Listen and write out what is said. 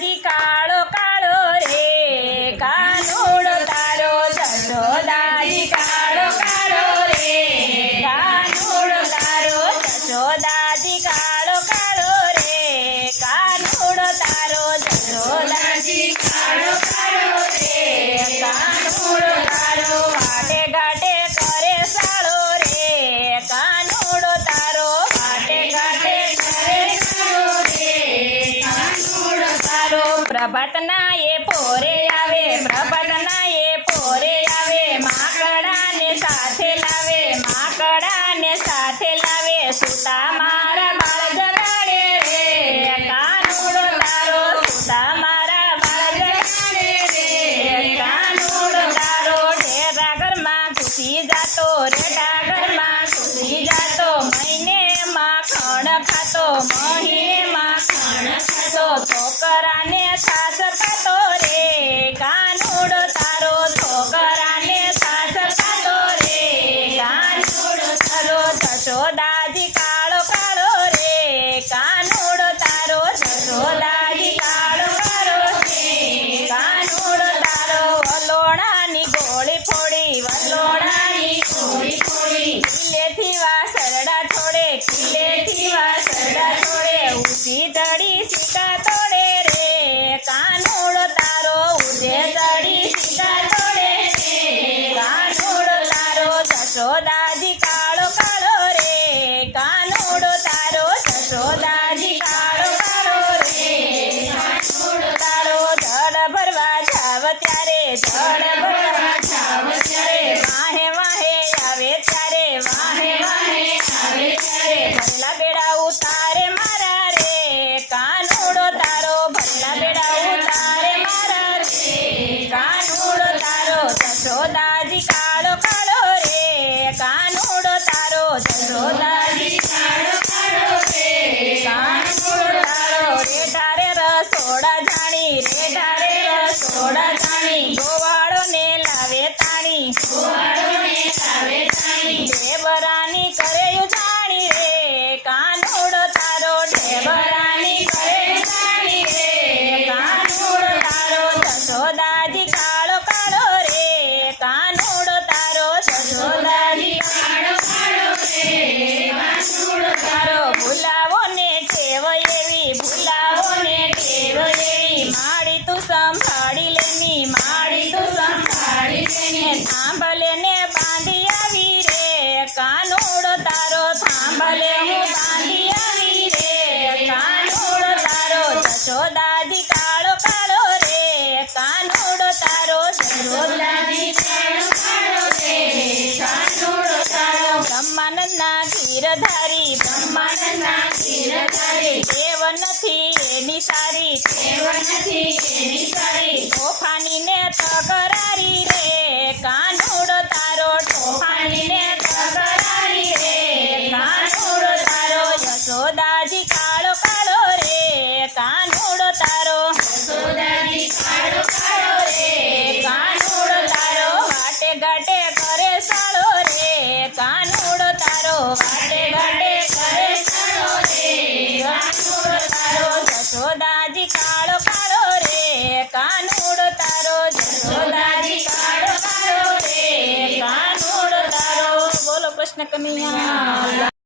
જશોદાજી કાળો કાળો રે કાનુડો તારો જશોદાજી કાળો કાળો રે કાનુડો તારો જશોદાજી કાળો કાળો રે કાનુડો તારો જશોદાજી કાળો કાળો રે કાનુડો તારો વાટે ઘાટે કરે સાળો રે કાનુડો તારો વાટે ઘાટે કરે સાળો રે કાનુડો તારો પ્રભાતના એ પોરે આવે પ્રભાતના એ પોરે આવે માકડાને સાથે લાવે માકડાને સાથે લાવે સુતા મારા બાળ જગાડે રે કાનુડો તારો સુતા મારા બાળ જગાડે રે કાનુડો તારો ઢેરા ઘરમાં ઘૂસી જાતો રે ડાગરમાં ઘૂસી જાતો મહિને માખણ ખાતો મહિને માખણ ખાતો છોકરાને સાસ પાતો રે કાનુડો તારો છોકરાને સાસ પાતો રે કાનુડો તારો જશોદાજી કાળો કાળો રે કાનુડો તારો જશોદાજી કાળો કાળો રે કાનુડો તારો વલોણાની ગોળી ફોડી વલોણાની ગોળી ફોડી કિલ્લેથી વાસરડા છોડે કિલ્લેથી વાસરડા છોડે ઊંચી ચડી સીધા તોડે રે કાનુડો તારો ઊંચે ચડી સીધા તોડે રે કાનુડો તારો જશોદાજી કાળો કાળો રે કાનુડો તારો જશોદાજી કાળો કાળો રે કાનુડો તારો જળ ભરવા જાવ ત્યારે જળ ભરવા જાવ ત્યારે વાહે વાહે આવે ત્યારે વાહે વાહે આવે ત્યારે ભરલા બેડા ઉતારે મારા રે કાનુડો તારો ભરલા બેડા ઉતારે મારા રે કાનુડો તારો જશોદાજી કાળો કાળો રે કાનુડો તારો જશોદાજી કાળો કાળો રે કાનુડો તારો રેઢારે રસોડા જાણી રેઢારે રસોડા જાણી ગોવાળોને લાવે તાણી ગોવાળોને લાવે તાણી ઢેબરાની કરે ઉજાણી રે કાનુડો તારો ઢેબરાની કરે ઉજાણી રે કાનુડો તારો જશોદાજી કાળો કાળો રે કાનુડો તારો જશોદાજી કાળો કાળો રે કાનુડો તારો ભૂલાવો ને ટેવ એવી ભૂલાવો ને ટેવ એવી માડી તું સંભાળી લેની માડી તું સંભાળી લેને થાંભલે ને બાંધી આવી રે કાનુડો તારો થાંભલે હું બાંધી આવી રે કાનુડો તારો જશોદાજી કાળો કાળો રે કાનુડો તારો જશોદાજી કાળો કાળો રે કાનુડો તારો બ્રહ્માનંદના ગીરધારી બ્રહ્માનંદના ગીરધારી દેવ નથી એની સારી દેવ નથી એની સારી તોફાનીને તકરારી રે કાનુડો તારો તોફાનીને તકરારી રે કાનુડો તારો યશોદાજી કાળો કાળો રે કાનુડો તારો યશોદાજી કાળો કાળો રે કાનુડો તારો વાટે ઘાટે કરે સાળો રે કાનુડો તારો વાટે ઘાટે કરે સાળો રે કાનુડો તારો જશોદાજી કાળો કાળો રે કાનુડો તારો જશોદાજી કાળો કાળો રે કાનુડો તારો બોલો કૃષ્ણ કનૈયા